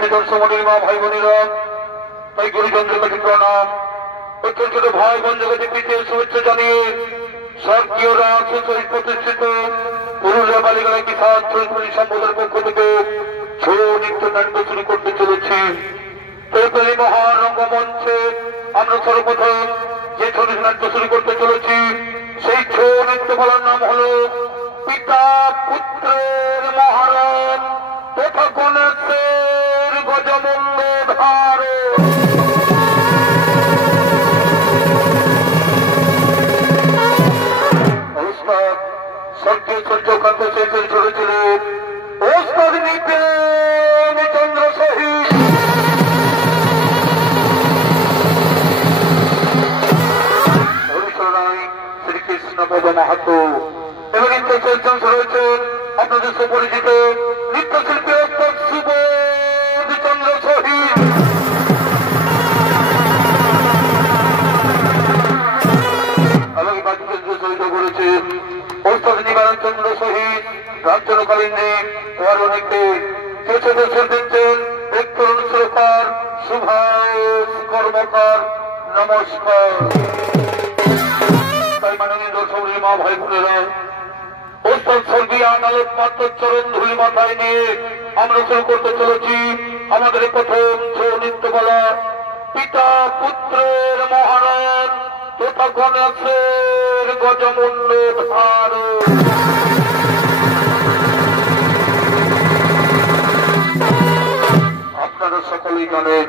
উপস্থিত দর্শমণির মা ভাই বোনেরা, তাই গুরুজনদের কাছে প্রণাম। ছোট ছোট ভাই বোন জগতে প্রীতির শুভেচ্ছা জানিয়ে স্বর্গীয় রাজ সহিত প্রতিষ্ঠিত পুরুলিয়া বালিকা কিষাণ চৈতন্য সম্বোধনের পক্ষ থেকে ছৌ নৃত্য নাট্য শুরু করতে চলেছি। চৈতন্য মহান রঙ্গমঞ্চে আমরা সর্বপ্রথম যে ছৌ নাট্য শুরু করতে চলেছি, সেই ছৌ নৃত্য বলার নাম হল পিতা পুত্রের মহারণ তথা গণেশের গজমুণ্ড ধারণ। স্বর্গীয় সূর্যকান্ত শেষের চলেছিলেন ওস্তাদ নৃপেন চন্দ্র সহিত শ্রীকৃষ্ণ পদ মাহাতো। এবং নৃত্য চর্চা রয়েছেন আপনাদের সুপরিচিত নৃত্যশিল্পী ওস্তাদ সুবোধ চন্দ্র সহিত। এবং বাকি কেন্দ্র সহিত করেছেন ওস্তাদ নিবারণ চন্দ্র সহিত রাজ্যকালীন ওয়ার অনেকে চেষ্টা দর্শন দিচ্ছেন এক তরুণ সুরকার সুভাষ কর্মকার। নমস্কার। তাই মাননীয় দর্শকের মা ভাই বোনেরা, ওস্তাদ স্বর্গীয় আদালত মাত্র চরণ ধুলি মাথায় নিয়ে আমরা শুরু করতে চলেছি আমাদের প্রথম ছৌ নৃত্য বলা পিতা পুত্রের মহারণ তথা গণেশের গজমুণ্ড ধারণ। আপনারা সকলেই জানেন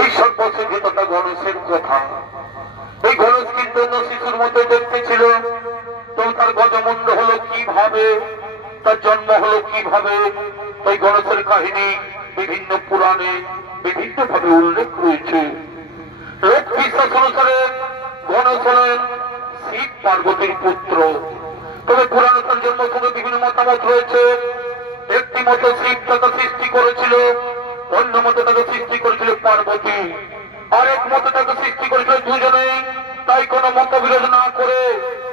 এই সর্বশেষে তথা গণেশের কথা। এই গণেশ কিন্তু শিশুর মধ্যে দেখতে ছিল, তো তার গজমুণ্ড হলো কিভাবে, তার জন্ম হলো কিভাবে, তাই গণেশের কাহিনী বিভিন্ন পুরাণে বিভিন্ন ভাবে উল্লেখ রয়েছে। লোক বিশ্বাস অনুসারে গণেশ হলেন শিব পার্বতীর পুত্র। তবে পুরাণে তার জন্ম সঙ্গে বিভিন্ন মতামত রয়েছে। একটি মতে শিব তাকে সৃষ্টি করেছিল, অন্য মতে তাকে সৃষ্টি করেছিল পার্বতী, আরেক মতে তাকে সৃষ্টি করেছিল দুজনেই। তাই কোন মতবিরোধ না করে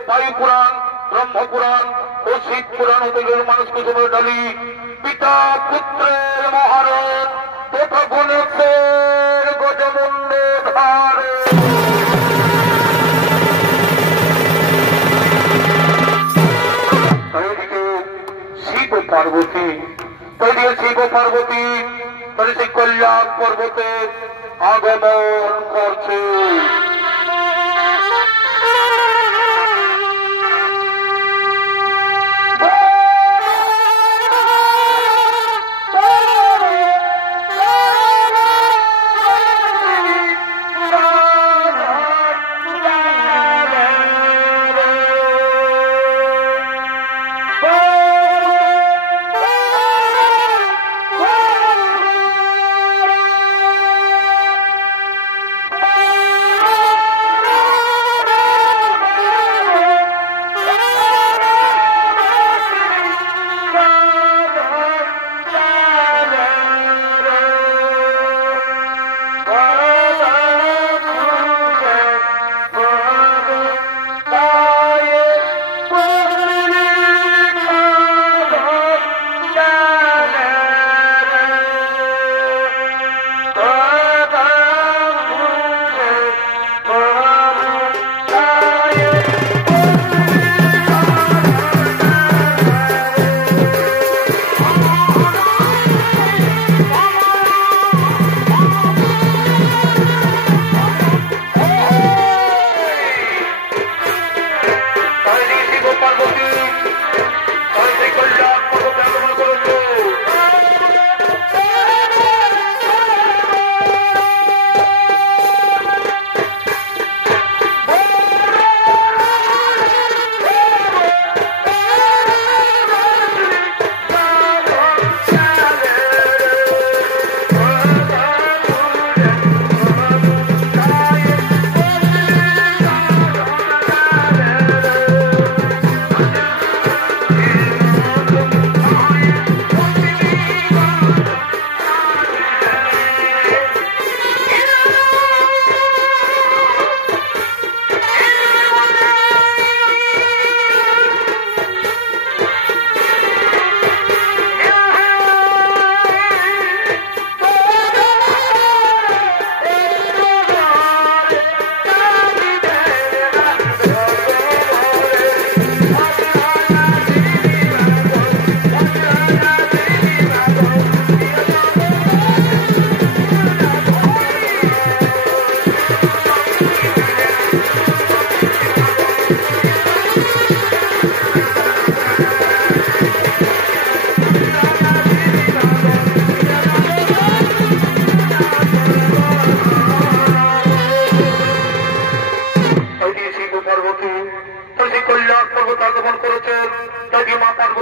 বায়ু পুরাণ, ব্রহ্ম পুরাণ ও শিব পুরাণ ওদের মানুষকে সময় ডালি পিতা পুত্রের মহারণ তথা গণেশের গজমুণ্ড ধারণ। শিব পার্বতী তৈরি, শিব পার্বতী তৈরি সেই কল্যাণ পর্বতে আগমন করছে।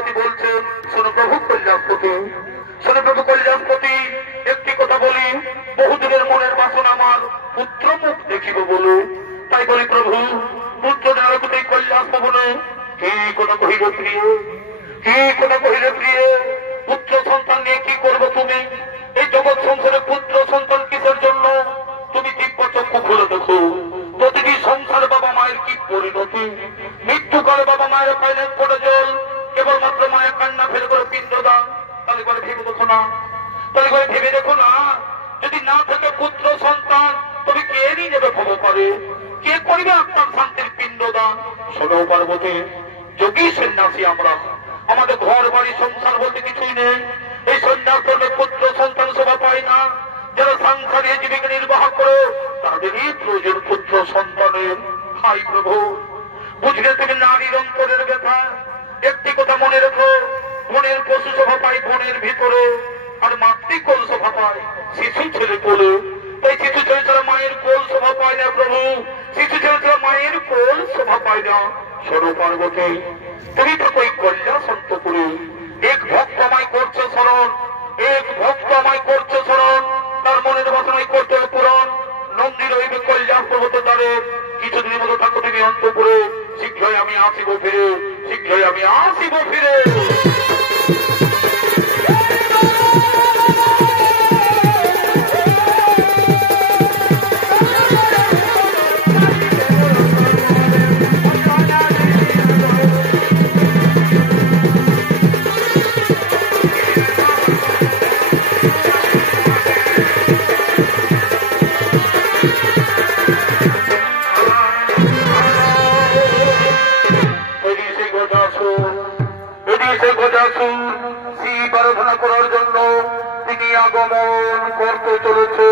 পার্বতী বলছেন, শোনো প্রভু কৈলাসপতি, শোনো প্রভু কৈলাসপতি, একটি কথা বলি, বহুদিনের মনের বাসনা আমার পুত্র মুখ দেখিব বলে, তাই বলি প্রভু পুত্র দেওয়া কৈলাস ভবনে কি কথা কহিলে প্রিয়, কি কথা কহিলে প্রিয়, পুত্র সন্তান নিয়ে কি করবো তুমি? এই জগৎ সংসারে পুত্র সন্তান কিসের জন্য? তুমি দিব্য চক্ষু খুলে দেখো, প্রতিটি সংসারে বাবা মায়ের কি পরিণতি। মৃত্যুকালে বাবা মায়ের পাইলেন পড়ে জল, কেবলমাত্র মায়ের কান্না ফেলে করে পিণ্ডদান। তাহলে করে ভেবে দেখো না, তাহলে করে ভেবে দেখো না, যদি না থাকে পুত্র সন্তান তবে কে নিয়ে যাবে ভব করে, কে করবে আপনার শান্তির পিণ্ডদান? শোনো পার্বতী, যোগী সন্ন্যাসী আমরা, আমাদের ঘর বাড়ি সংসার বলতে কিছুই নেই। এই সন্ন্যাস ধর্মে পুত্র সন্তান শোভা পায় না। যারা সাংসারিক জীবিকা নির্বাহ করে তাদেরই প্রয়োজন পুত্র সন্তানের। হাই প্রভু, বুঝলে তুমি নারীর অন্তরের ব্যথা। একটি কথা মনে রেখো, বনের পশু শোভা পায় বনের ভিতরে, আর মাতৃকোল শোভা পায় শিশু ছেলে কোলে। তাই শিশু ছেলে ছাড়া মায়ের কোল শোভা পায় না প্রভু, শিশু ছেলে ছাড়া মায়ের কোল শোভা পায় না। শোনো পার্বতী, তুমি তো কই কল্যাণ সন্ত করে এক ভক্ত আমায় করছে স্মরণ, এক ভক্ত আমায় করছে স্মরণ, তার মনের বাসনায় করতে পূরণ। নন্দী রইবে কল্যাণ পর্বত দ্বারে, কিছুদিনের মতো থাকো তুমি অন্তপুরে, শীঘ্রই আমি আসিব ফিরে, শীঘ্রই আমি আসিব ফিরে। আরাধনা করার জন্য তিনি আগমন করতে চলেছে।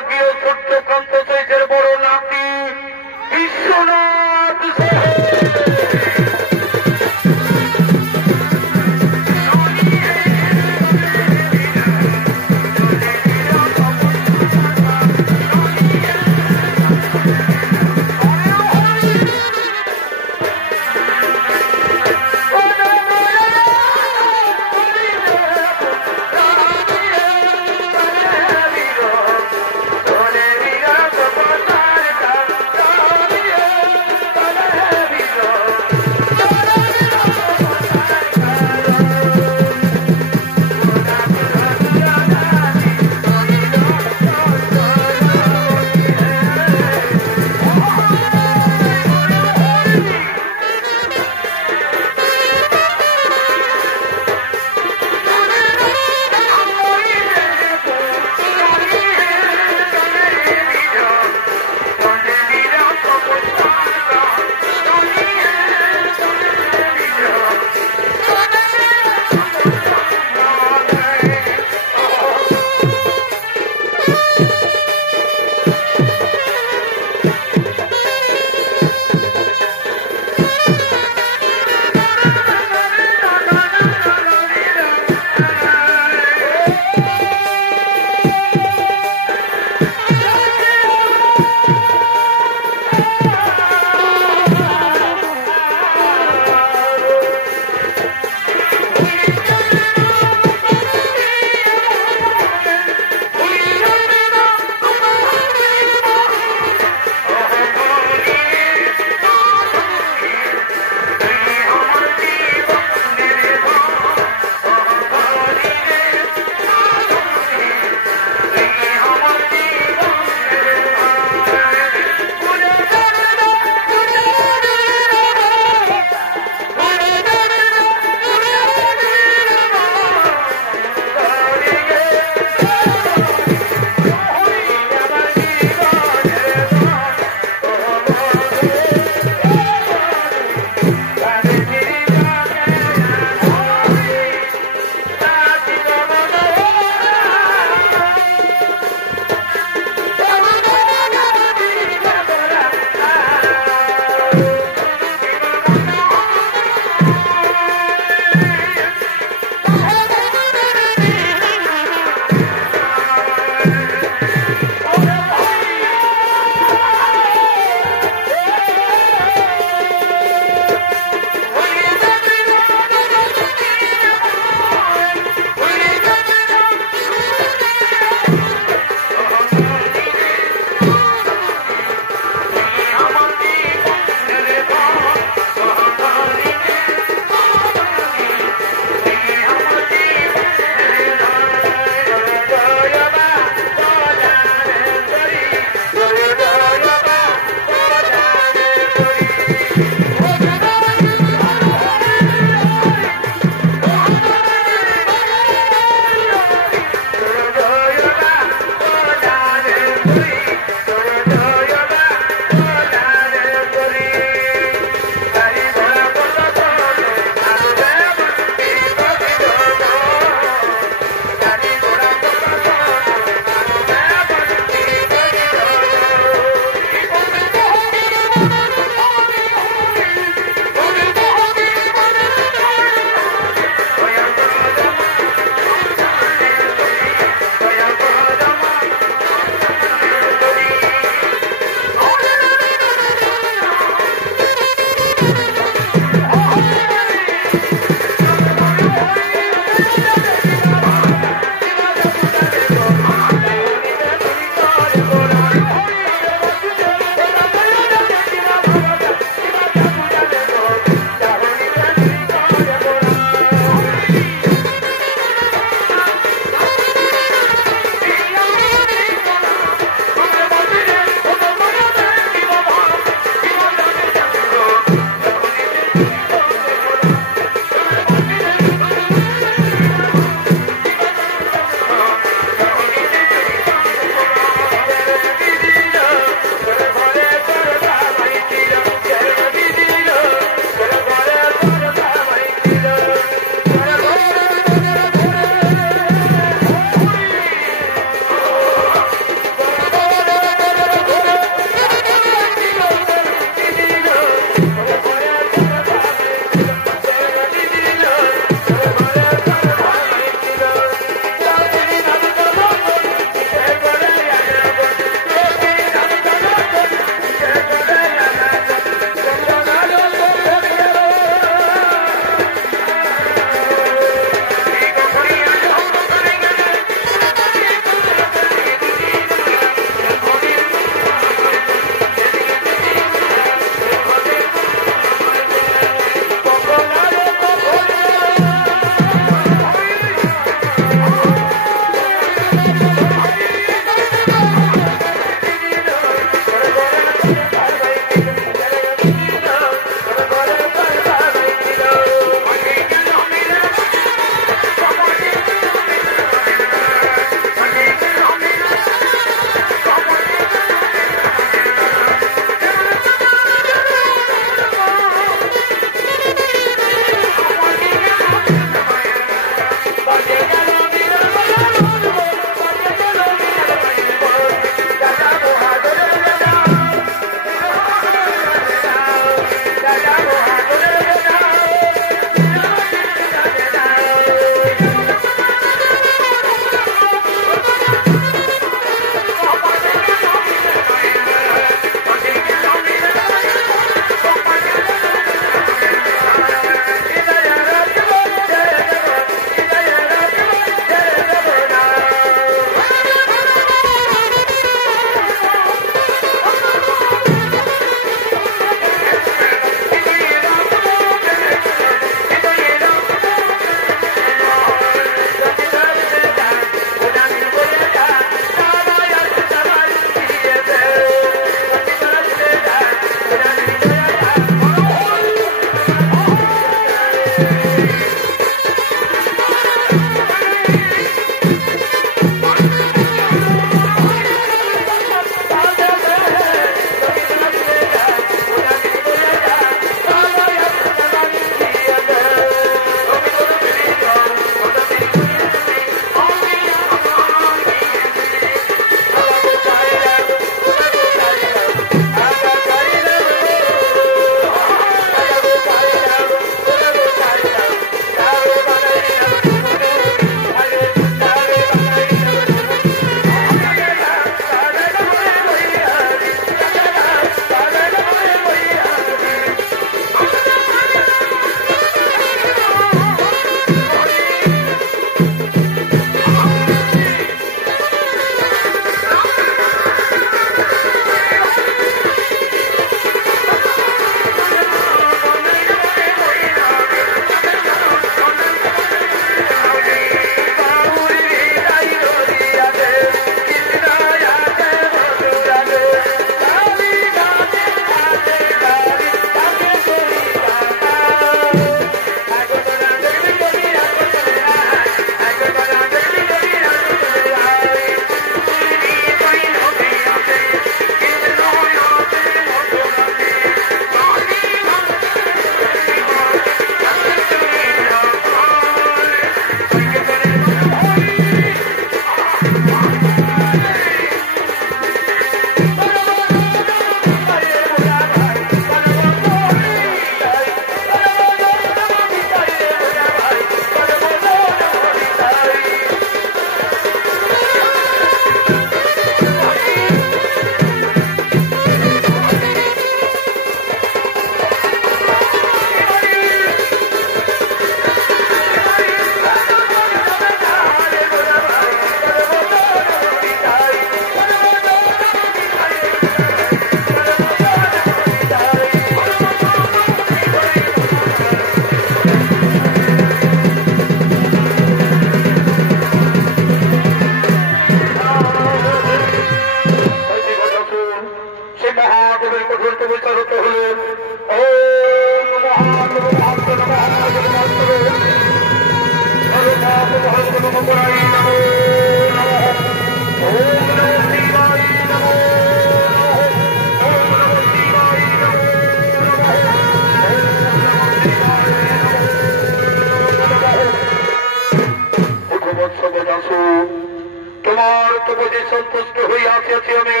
তোমার তপসে সন্তুষ্ট হইয়াছি আমি।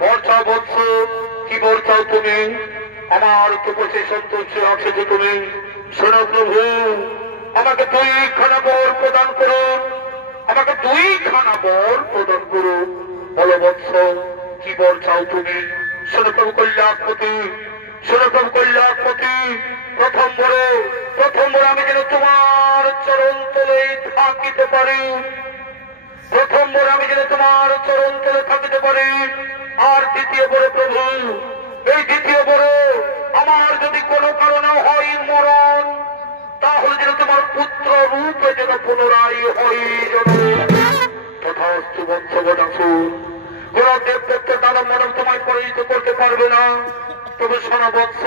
বর্ষা বৎস কি বর্ষাও তুমি, আমার তপসে সন্তুষ্ট আছে যে তুমি। শোনো প্রভু, আমাকে দুইখানা বর প্রদান করো, আমাকে দুইখানা বর প্রদান করো। বলো বৎস, কি বর চাও তুমি? শোনো প্রভু কল্যাণপতি, শোনো প্রভু কল্যাণপতি, প্রথম বড় আমি যেন তোমার চরণ তলে থাকিতে পারি, প্রথম বড় আমি যেন তোমার চরণ তলে থাকিতে পারি। আর দ্বিতীয় বড় প্রভু, এই দ্বিতীয় বড় আমার যদি কোনো কারণে হয় মরণ, তাহলে যেন তোমার পুত্র রূপে যেন পুনরায় হয় যেন তথাস্তু বৎস বদাসুর। কোন দেবদত্ত দাদা মানব তোমায় পরাজিত করতে পারবে না। তবে শোনো বৎস,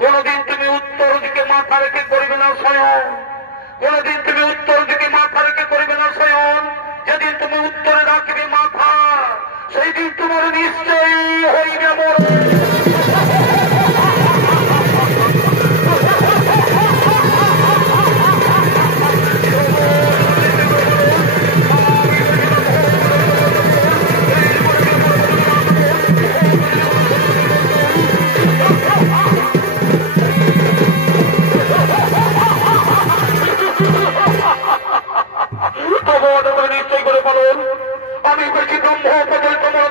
কোনদিন তুমি উত্তর দিকে মাথা রেখে করবে না স্বয়ং, কোনদিন তুমি উত্তর দিকে মাথা রেখে করবে না স্বয়ং। যেদিন তুমি উত্তরে রাখবে মাথা, সেই দিন তোমার নিশ্চয়ই হইবে মরণ। নিশ্চয় করে বলুন, আমি বেশি ব্রহ্ম পদের তোমার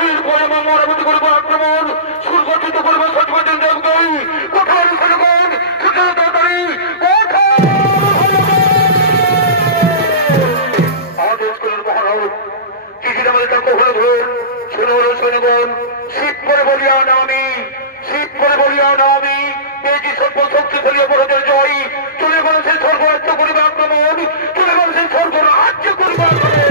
এই বলব মরামতি করবো আক্রমণ, সুগঠিত করবো সচবচন দেবগণ। কোথায় সরগণ সেখানে তাড়াতাড়ি আদেশ করেন মহারাজ। চিঠির আমাদের তাকে হলে ধর শুনে হলো সৈন্যগণ, শিব করে বলিয়া না আমি, শিব করে বলিয়া না আমি পেয়েছি সর্বশক্তি ফেলিয়া বড়দের জয়। চলে গেল সেই স্বর্গরাজ্য করিবে আক্রমণ, চলে গেল সেই স্বর্গরাজ্য করিবে আক্রমণ।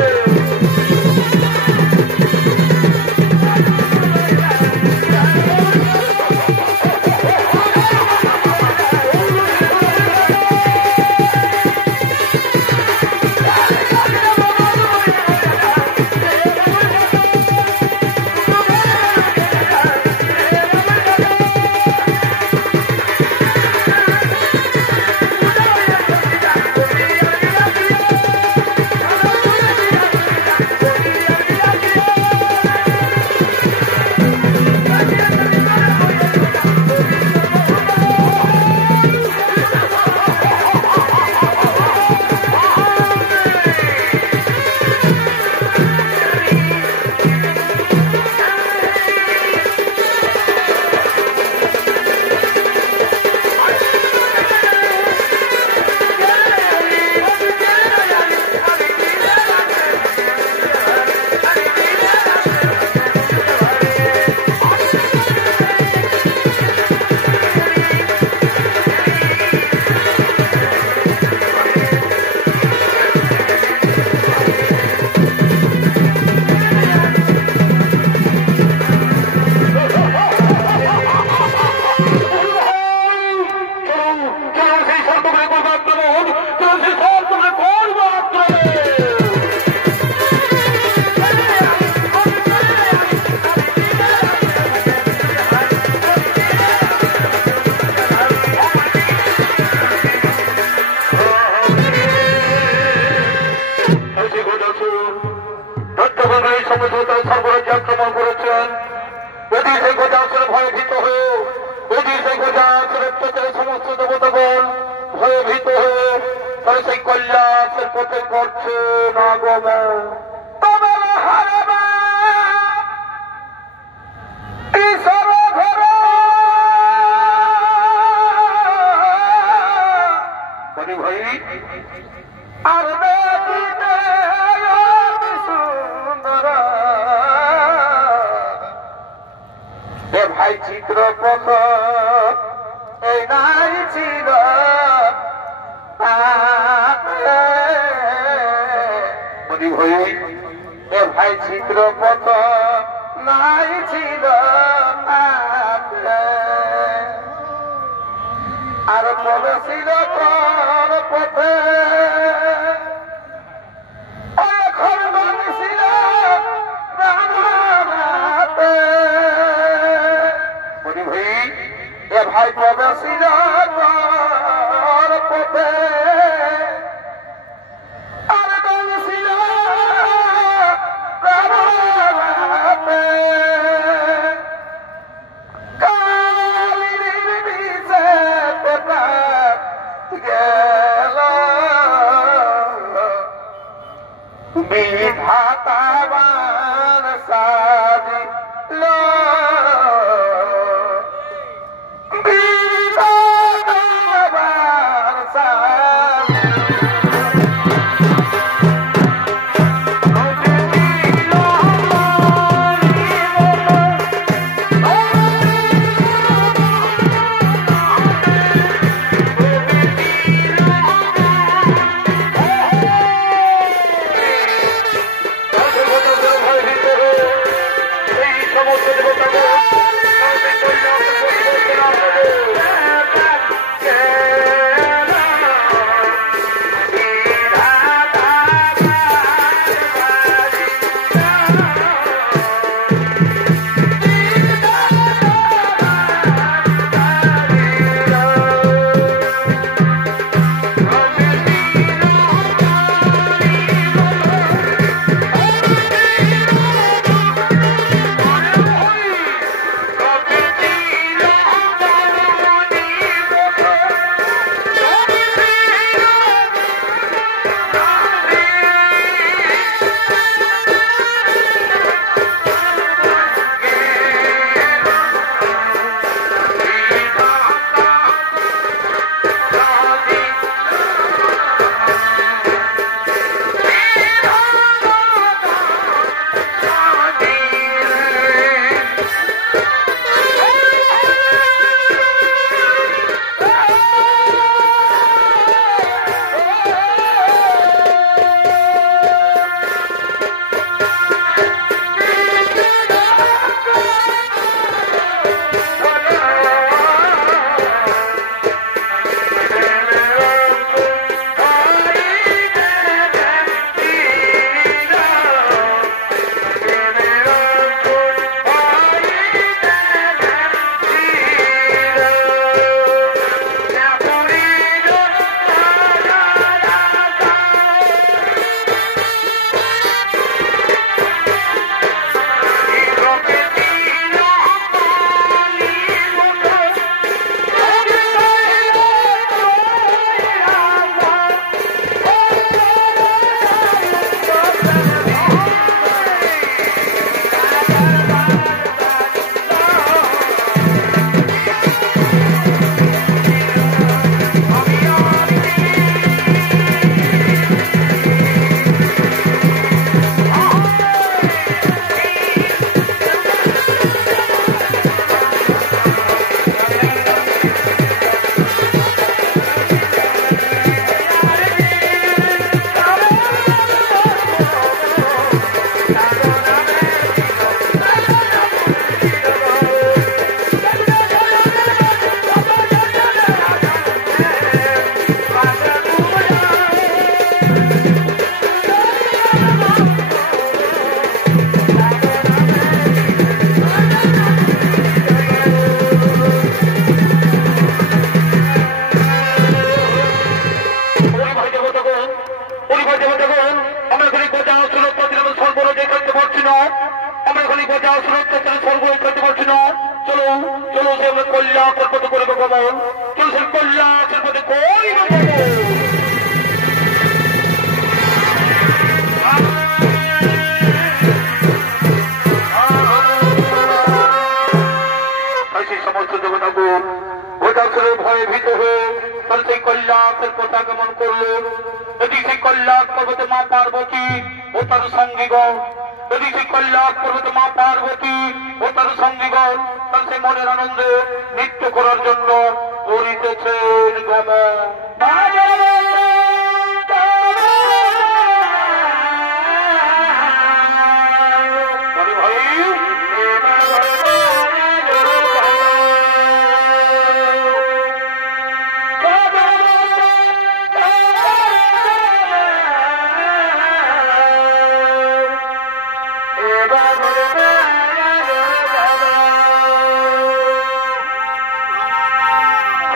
সর্বরাজ্য আক্রমণ করেছেন। যদি সেই গজাসুর ভয়ভীত হয়ে, যদি সেই গজাসুর অত্যাচারে সমস্ত দেবতাগণ ভয়ভীত হয়ে তাহলে সেই কল্যাণের পথে করছে না গমে, তবে হারাবে ঈশ্বর ঘরে। বলি ভাই আর দেখিতে সুন্দর এ ভাই চিত্রপথ এই নাই ছিল বলি ভাই এ ভাই চিত্রপথ নাই ছিল আর মনে ছিল পর পথে এখন ছিল বলি ভাই এ ভাই মনে ছিল পর পথে আর ছিল গেল বিধাতাবান সাজিল বিধাতাবান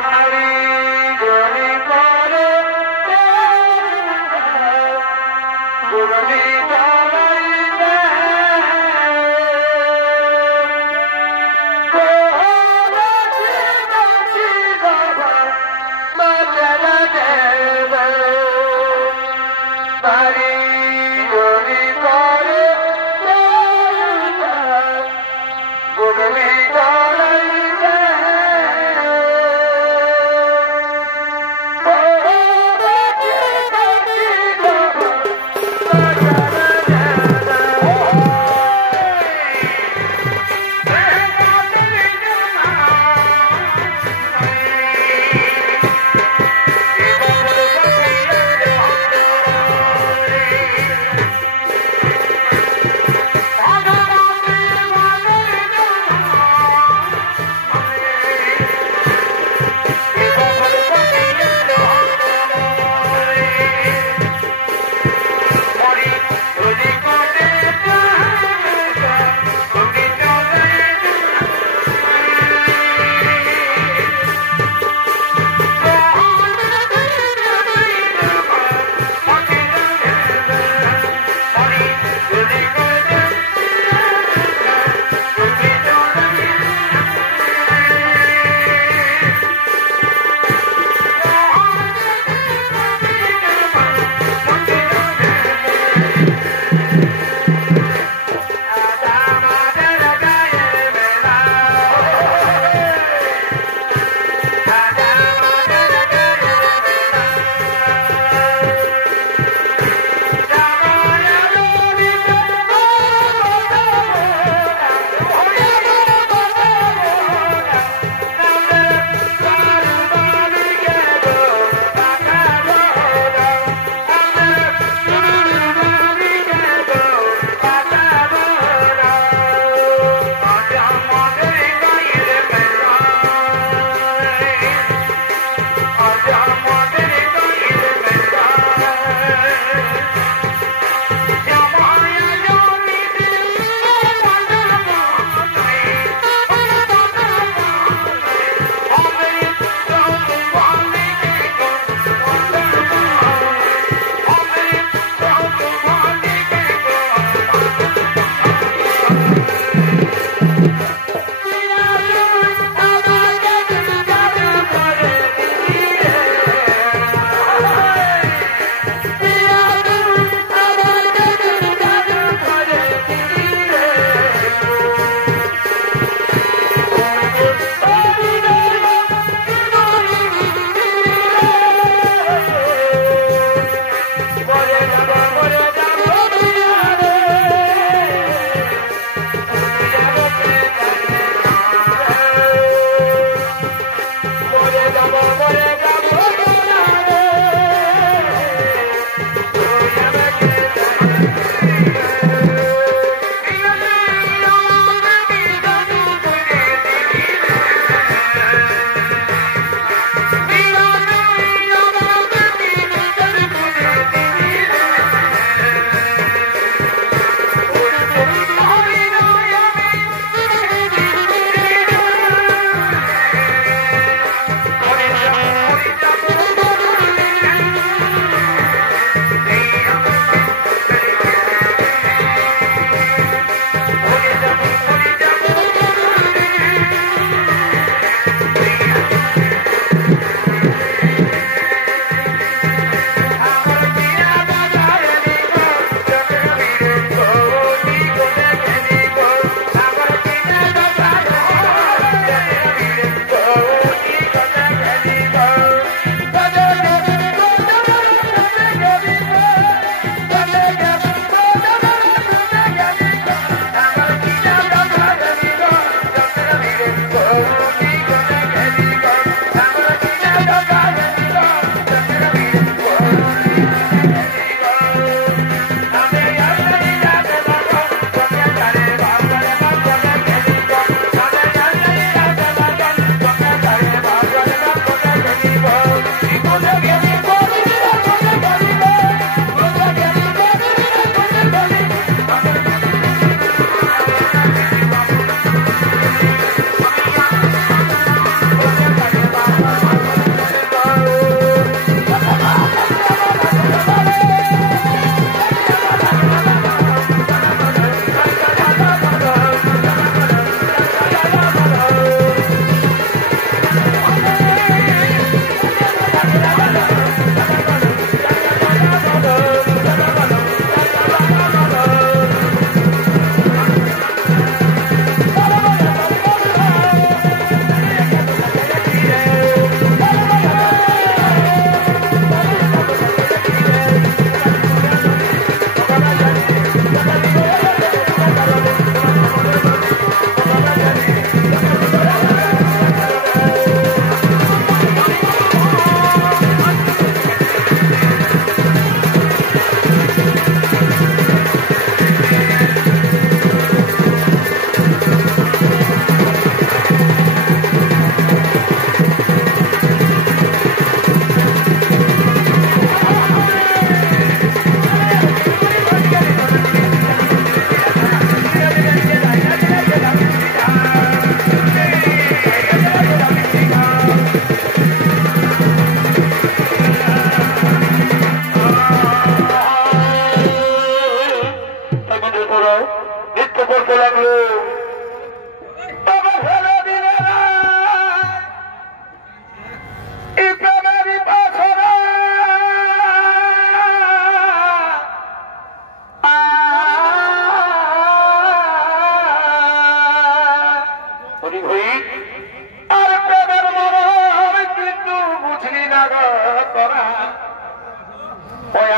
Hari Jani Pare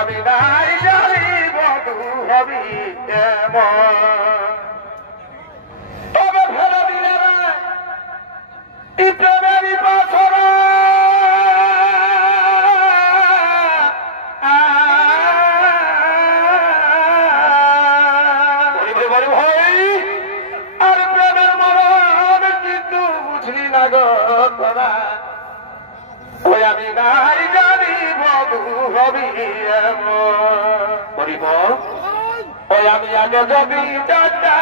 আমি নাই জানি বধু হবি তবে ফেলে দিলে প্রেমেরই পাথরা আর প্রেমের মরণ কিন্তু বুঝলি না গো ওই আমি নাই জানি বধু হবি করিব ওই আমি আগে যাবি দাদা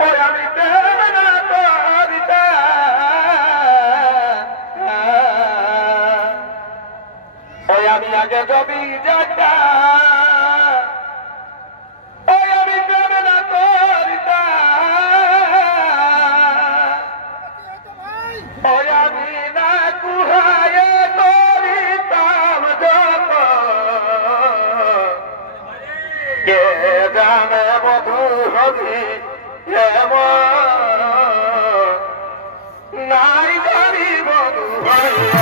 ওই আমি ওই আমি আগে যাবি দাদা ওই আমি দেবে না তোরিতা ওই আমি না কুহায়ে তোরিতাম যত কে জানে বধু হবি নাই জানি বধু হবি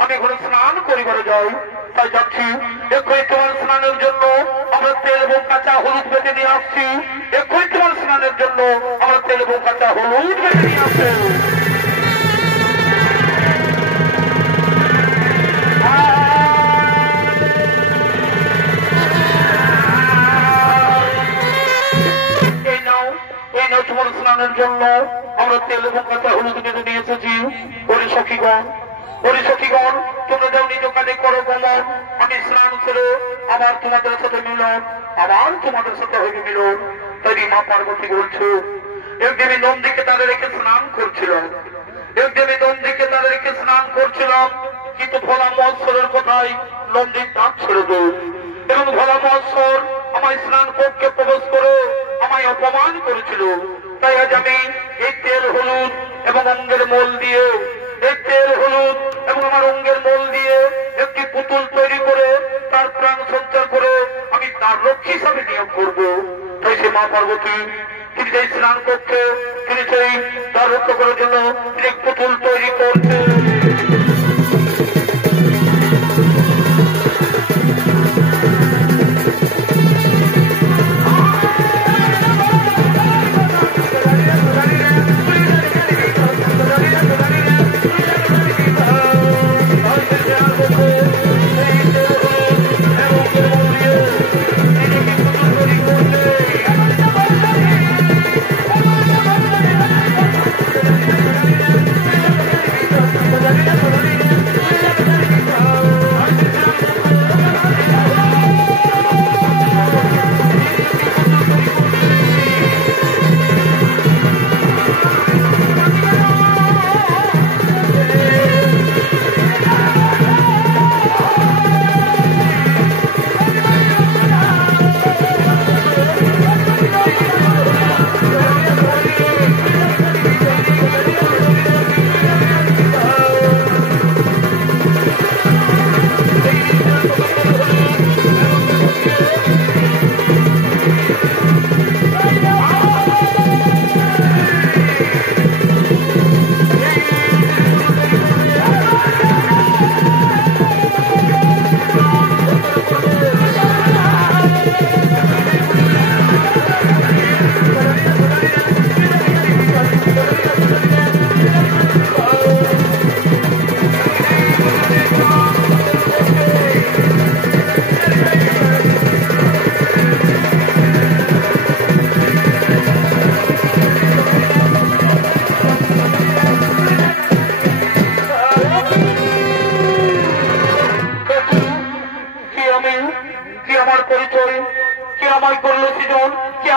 আমি এখন স্নান করিবার যাই তাই যাচ্ছি এক্ষুনি তোমার স্নানের জন্য আমরা তেল এবং কাঁচা হলুদ বেটে নিয়ে আসছি এক্ষুনি তোমার স্নানের জন্য আমরা তেল এবং কাঁচা হলুদ বেটে নিয়ে আসছি তোমার স্নানের জন্য আমরা তেল এবং কাঁচা হলুদ বেটে নিয়ে এসেছি সখীগণ তোমরা যাও নিজ কাজে করো গমন আমি স্নান করে আবার তোমাদের সাথে মিলন তাই মা পার্বতী বলছো একদিনে নন্দীকে তাদের রেখে স্নান করছিলাম কিন্তু ভোলা মহোৎসবের কথাই নন্দীর দাঁত ছেড়ে দেয় এবং ভোলা মহোৎসব আমার স্নান কক্ষে প্রবেশ করে আমায় অপমান করেছিল তাই আজ আমি এই তেল হলুদ এবং অঙ্গের মোল দিয়ে একটি পুতুল তৈরি করে তার প্রাণ সঞ্চার করে আমি তার রক্ষী হিসাবে নিয়োগ করবো তাই সে মা পার্বতী তিনি সেই স্নান করছে তিনি সেই তার রক্ষা করার জন্য তিনি পুতুল তৈরি করছে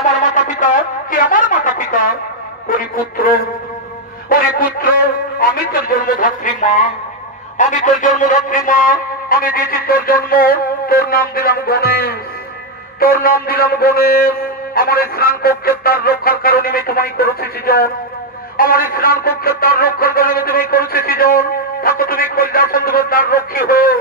আমার মাতা পিতা, কে আমার মাতা পিতা? ওরে পুত্র, ওরে পুত্র, আমি তোর জন্মধাত্রী মা, আমি তোর জন্মধাত্রী মা। আমি দিয়েছি তোর জন্ম, তোর নাম দিলাম গণেশ, তোর নাম দিলাম গণেশ। আমার স্নান কক্ষের তার রক্ষার কারণে আমি তোমায় করেছি সৃজন, আমার স্নান কক্ষের তার রক্ষার কারণে তুমি করেছি সৃজন। থাকো তুমি কৈলাসের তার রক্ষী হয়ে,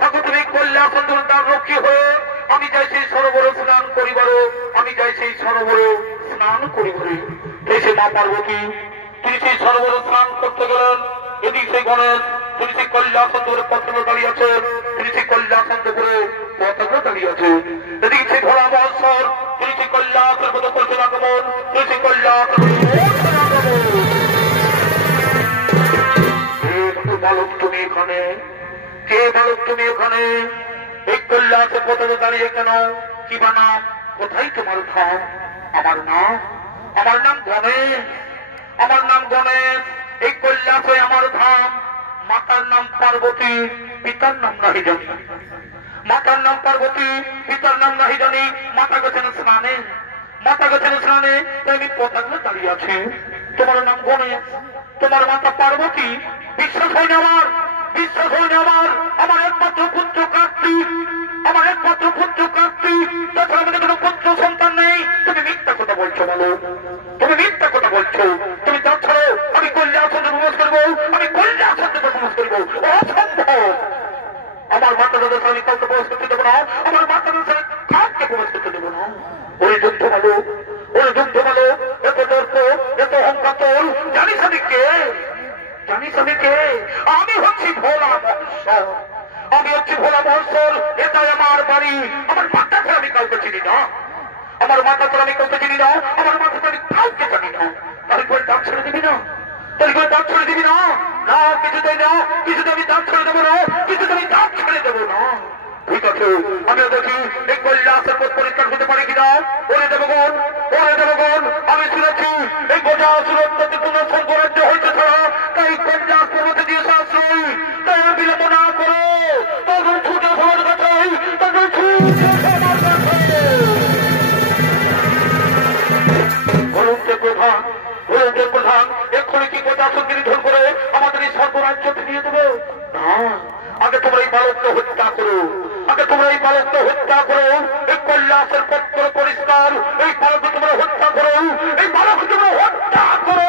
থাকো তুমি কৈলাসের তার রক্ষী হয়ে। আমি যাই সেই সরোবরে স্নান করিবারে, আমি যাই সেই সরোবরে স্নান করিবারে। সে মা পার্বতী তিনি সেই সরোবরে স্নান করতে গেলেন। এদিকে সেই গণেশ তিনি সেই কৈলাসের পথে দাঁড়িয়ে আছেন, তিনি সেই কৈলাসের পথে দাঁড়িয়ে আছেন। এদিকে সেই ভোলা মহেশ্বর তিনি সেই কৈলাসের মতো করছেন আগমন, তিনি সেই কৈলাসের বালক তুমি এখানে, কে বালক তুমি এখানে? এই কৈলাসের পথে দাঁড়িয়ে কেন? কি বা নাম? কোথায় তোমার ধাম? আমার নাম, আমার নাম গণেশ, আমার নাম গণেশ। এই কৈলাসে আমার ধাম। মাতার নাম পার্বতী, পিতার নাম নাহি জানি, মাতার নাম পার্বতী, পিতার নাম নাহি জানি। মাতা গেছেন স্নানে, মাতা গেছেন স্নানে, আমি পথাগুলো দাঁড়িয়ে আছি। তোমার নাম গণেশ, তোমার মাতা পার্বতী। বিশ্বাস হয়নি আমার, বিশ্বাস হয়নি আমার। আমার একমাত্র পুত্র কার্তিক, আমার একমাত্র পুত্র কার্তিক, তাছাড়া আমাদের কোনো পুত্র সন্তান নেই। তুমি মিথ্যা কথা বলছো বলো, তুমি মিথ্যা কথা বলছো। তুমি যাচ্ছ আমি কৈলাসের প্রবেশ করবো, আমি কৈলাসের প্রবেশ করবো, অসম্ভব। আমার মাতা দাদার আমি কাউকে প্রবেশ করতে দেবো না, আমার মাতা দাদার কাউকে প্রবেশ করতে দেবো না। ওই যুদ্ধ ভালো, ওই যুদ্ধ ভালো। এত তর্ক, এত অহংকার তোর, জানিস আমি কে? জানিস আমি কে? আমি হচ্ছি ভোলা মহেশ্বর, আমি হচ্ছি ভোলা মহেশ্বর। এটাই আমার বাড়ি। আমার মাতা ছাড়া আমি কাউকে চিনি না, আমার মাতা ছাড়া আমি কাউকে চিনি না, আমার মাতা ছাড়া আমি কাউকে জানি না। তাহলে করে দাঁত ছেড়ে দিবি না, তাহলে করে দাঁত ছেড়ে দিবি না? না, কিছুতেই না, কিছুতে আমি দাঁত ছেড়ে দেবো না, কিছুতে আমি দাঁত ছেড়ে দেবো না। ঠিক আছে, আমিও দেখি এই কৈলাসের পথ পরিষ্কার হতে পারে কিনা। ওরে দেবগণ, ওরে দেবগণ, আমি শুনেছি এই গোটা সুরক্ষিত পুনঃ রাজ্য হয়েছে ছাড়া তাই কৈলাস পর্বতে দিয়ে আশ্রয়। তাই বিলম্ব না করো, তাদের ছুটে আমার কাছে, তাদের ছুটে আমার কাছে। হলুদে প্রধান, হলুদে প্রধান এক্ষুনি কি গোটা নিধন করে আমাদের এই সর্বরাজ্য ফিরিয়ে দেবে? না, আগে তোমরা এই বালককে হত্যা করো, আগে তোমরা এই বালককে হত্যা করো। এই কৈলাসের পত্র পরিষ্কার, এই বালককে তোমরা হত্যা করো, এই বালককে তোমরা হত্যা করো।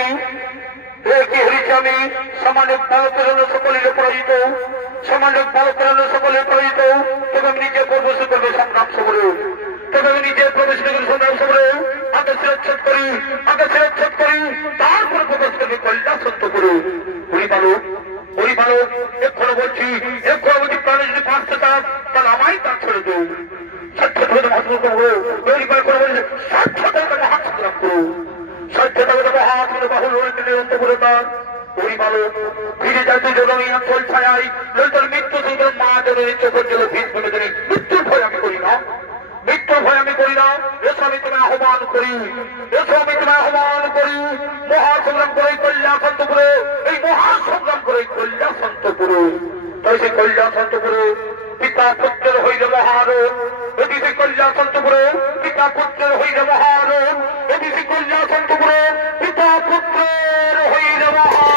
আমি কি হয়েছে আমি সামাজিক বালকের সকলের পরাজিত সামাজিক বালকের সকলের পরাজিত তবে আমি নিজে প্রবেশ করবে সংগ্রাম সমরে তবে আমি নিজে প্রবেশ করবে সংগ্রাম সমরে আগে শিরচ্ছেদ করি তারপরে প্রবেশ করবে কল্যাণ সত্য করে হরি বালক এক্ষণে বলছি প্রাণে যদি বাঁচতে চান তাহলে আমায় তার ছেড়ে দেব স্বার্থতা মহাসংগ্রাম করো পরিবার করে বলছে স্বার্থতা মহাসংগ্রাম করো স্বার্থতা মহাসংগ্রাম বাহুল হয়েছে নিরন্তপুরে তার হরি বালক ফিরে যাতে জমি অঞ্চল ছায় নৈতর মৃত্যু সংগ্রাম মা জনের চোখের জলে ভিত বলে দেরি মৃত্যুর ভয় আমি করি না এসো আমি তোমায় আহ্বান করি মহাসংগ্রাম করে কল্যাণপুরে এই মহাসংগ্রাম করে কল্যাণপুরে তাই সেই কল্যাণপুরে পিতা পুত্রের হইলে মহারণ এদিকে কল্যাণপুরে পিতা পুত্রের হইলে মহারণ এদিকে কল্যাণপুরে পিতা পুত্রের হইলে মহারণ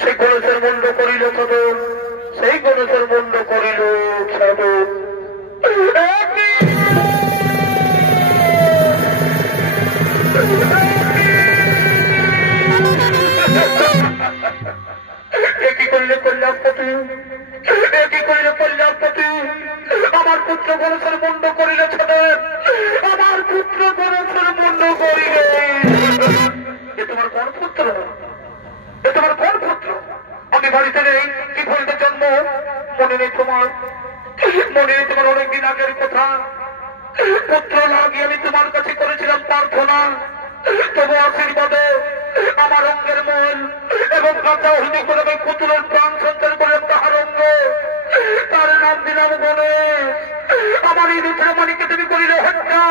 সেই গণেশের মুন্ড করিল সদন সেই গণেশের মুন্ড করিল সদন একই করলে কল্যাণপতি আমার পুত্র গণেশের মুন্ড করিল সদন আমার পুত্র গণেশের মুন্ড করিল তোমার কোন পুত্র আমি বাড়িতে নেই কি বলতে জন্ম মনে নেই তোমার অনেকদিন আগের কথা পুত্র লাগিয়ে আমি তোমার কাছে করেছিলাম প্রার্থনা তবু আশীর্বাদে আমার অঙ্গের মন এবং কাঁচা হৃদি করে আমি পুতুলের প্রাণ সঞ্চার করলাম তাহার অঙ্গ তার নাম দিলাম গণেশ আমার এই দুধের মানিকে তুমি করিলে হত্যা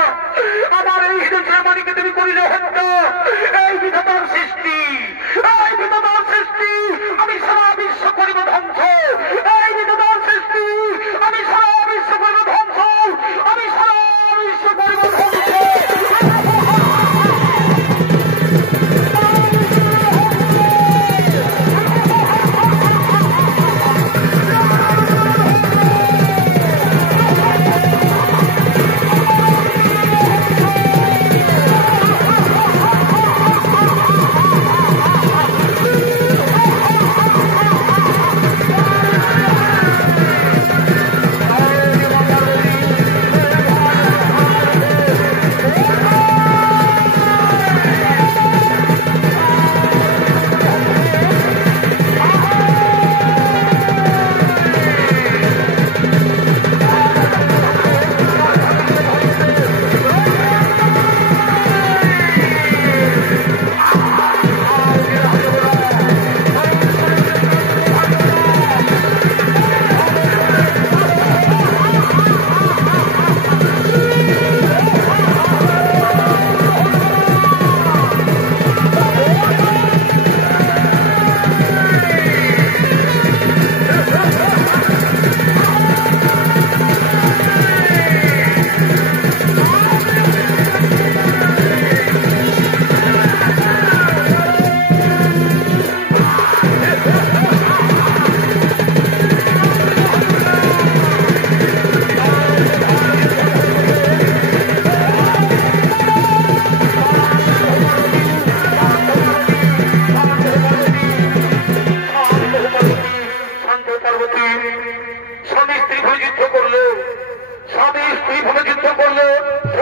এই বিধাতার সৃষ্টি আমি সারা বিশ্ব করিব ধ্বংস এই বিধাতার সৃষ্টি আমি সারা বিশ্ব করিব ধ্বংস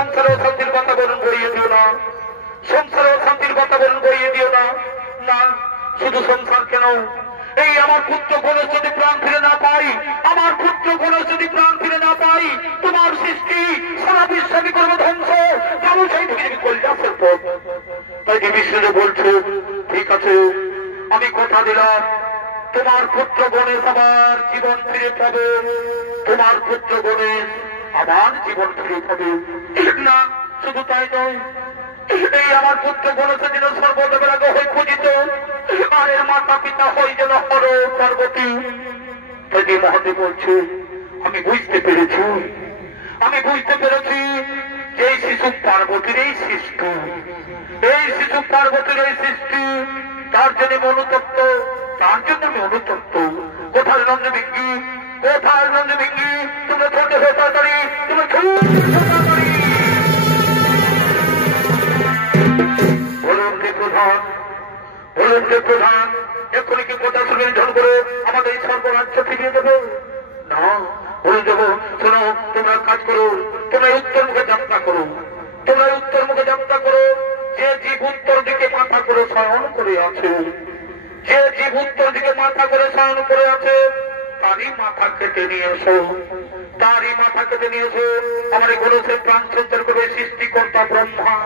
সংসারে শান্তির বাতাবরণ গড়িয়ে দিও না, সংসারে শান্তির বাতাবরণ গড়িয়ে দিও না। না, শুধু সংসার কেন, এই আমার পুত্র গণেশ যদি প্রাণ ফিরে না পাই, আমার পুত্র গণেশ যদি প্রাণ ফিরে না পাই, তোমার সৃষ্টি সারা বিশ্বকে করবে ধ্বংস, যেমন সেই পৃথিবী কৈলাসের পথ। তাই বিষ্ণু বলছে, ঠিক আছে, আমি কথা দিলাম, তোমার পুত্র গণেশ আবার জীবন ফিরে পাবে, তোমার পুত্র গণেশ আবার জীবন ফিরে পাবে। না, শুধু তাই নয়, এই আমার পুত্র গণেশের দিন সর্বদেবের আগে হয়ে পূজিত, আর এর মাতা পিতা হয়ে যেন হর পার্বতী। তাই মহাদেব বলছে, আমি বুঝতে পেরেছি, আমি বুঝতে পেরেছি যে এই শিশু পার্বতীর এই সৃষ্টি, এই শিশু পার্বতীর এই সৃষ্টি, তার জন্য আমি অনুতপ্ত, তার জন্য আমি অনুতপ্ত। কোথায় নন্দবিঙ্গি, কোথায় নন্দবিঙ্গি, তুমি ছোট হয়ে তাড়াতাড়ি, তুমি তাড়াতাড়ি বলুন যে প্রধান, বলুন যে প্রধান, এক্ষুনি কি কথা শুনে ঝন করে আমাদের এই সর্বরাজ্য ফিরিয়ে দেবে? না, বলে দেবো, শোনো, তোমরা কাজ করো, তোমরা উত্তর মুখে যাত্রা করো, তোমরা উত্তর মুখে যাত্রা করো। যে জীব উত্তর দিকে মাথা করে শয়ন করে আছে, যে জীব উত্তর দিকে মাথা করে শয়ন করে আছে, তারই মাথা কেটে নিয়ে এসো, তারই মাথা কেটে নিয়ে এসো। আমার এই গণেশের প্রাণ সঞ্চার করবে সৃষ্টিকর্তা ব্রহ্মা।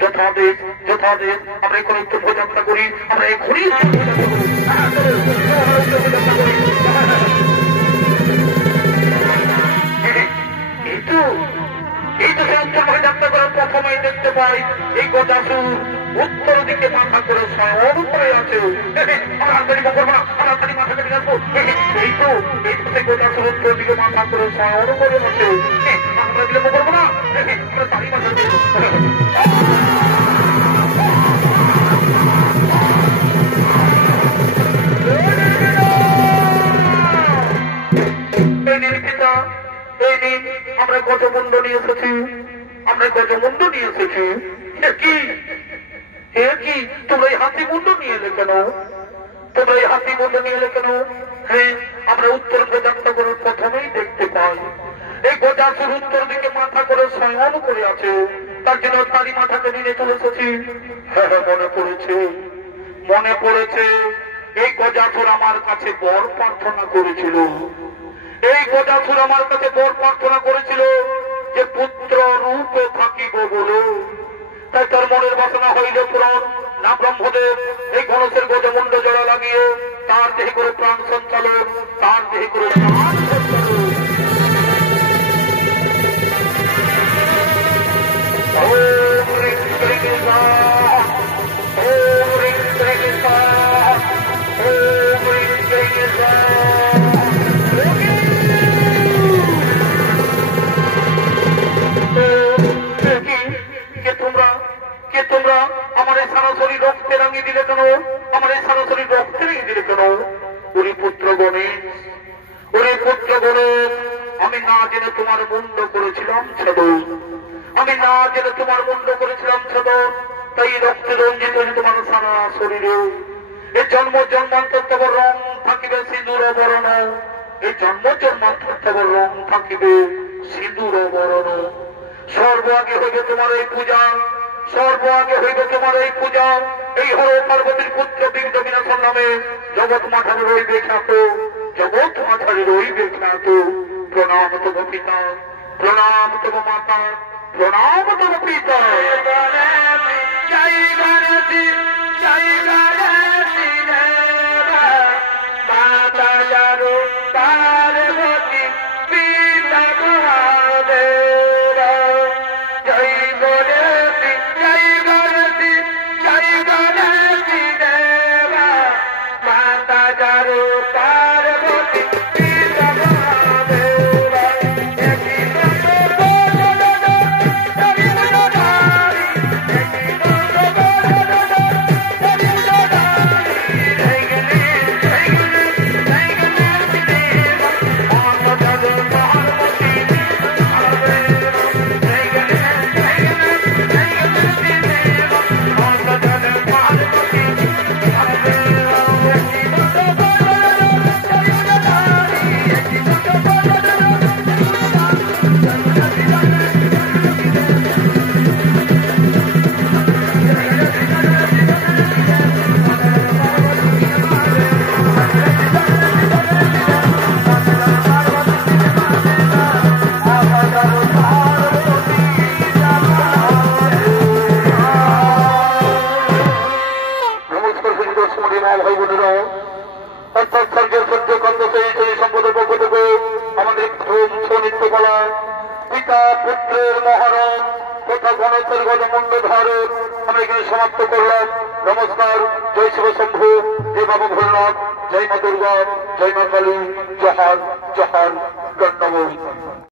যথাদেশ, যথাদেশ, আমরা এখন উত্তর যাত্রা করি, আমরা এখনই এই তো সে উত্তর মুখে যাত্রা করার প্রথমেই দেখতে পাই এই গজাসুর উত্তর দিকে মাথা করে শয়ন করে আছে। আমরা হাতারি করবো না, আমরা হাতারি মাথা কেটে আসবো। এই তো সে গজাসুর উত্তর দিকে মাথা করে শয়ন করে আছে। আমরা বিলম্ব করবো না, আমরা তারই মাথা আমরা গজমুণ্ড নিয়ে এসেছি, আমরা গজমুণ্ড নিয়ে এসেছি। কি তোমরা এই হাতি মুন্ড নিয়ে এলে কেন? তোমরা এই হাতি মুন্ড নিয়ে এলে কেন? হ্যাঁ, আমরা উত্তর যাত্রা করার প্রথমেই দেখতে পাই এই গজাসুর উত্তর দিকে মাথা করে শয়ন করে আছে, তার জন্য তারই মাথাকে নিয়ে চলে এসেছি। হ্যাঁ, মনে পড়েছে, মনে পড়েছে, এই গজাসুর আমার কাছে বর প্রার্থনা করেছিল, এই গজাসুর আমার কাছে বর প্রার্থনা করেছিল যে পুত্র রূপে থাকিব বলে। তাই তার মনের বাসনা হইল পূরণ। না ব্রহ্মদেব এই গণেশের গজমুণ্ড জড়া লাগিয়ে তার দেহে করে প্রাণ সঞ্চালন, তার দেহে করে প্রাণ সঞ্চালন। তোমরা আমার এই সারা শরীর রক্তে রাঙিয়ে দিলে কেন? আমার এই সারা শরীর রক্তে রাঙিয়ে দিলে কেন? ওরে পুত্র গণেশ, ওরে পুত্র গণেশ, আমি না জেনে তোমার মুন্ড করেছিলাম ছেদন, আমি না জেনে তোমার মুন্ড করেছিলাম ছেদন। তাই রক্তে রঞ্জিত হয়েছে তোমার সারা শরীরে। এই জন্ম জন্মান্তর তব রং থাকিবে সিঁদুর বরণ, এই জন্ম জন্মান্তর তব রং থাকিবে সিঁদুর বরণ। সর্ব আগে হইবে তোমার এই পূজা, সর্ব আগে হইবে তোমার এই পূজা। এই হর পার্বতীর পুত্র বিঘ্ন বিনাশন নামে জগৎ মাথারে রইবে খ্যাত, জগৎ মাথারে রইবে খ্যাত। প্রণাম তব পিতা, প্রণাম তব মাতা, প্রণাম তব পিতা। জয় গণেশ, জয় গণেশ মাতা যারো পার্বতী পিতা মহাদেব। জয় গণেশ, জয় গণেশ, জয় গণেশ দেবা মাতা যারো পার্বতী পিতা মহাদেব। সমাপ্ত করলাম। নমস্কার। জয় শিব শম্ভু, জয় বাবা ভোলনাথ, জয় মা দুর্গা, জয় মা কালী, জহার জহার দণ্ডবোধ।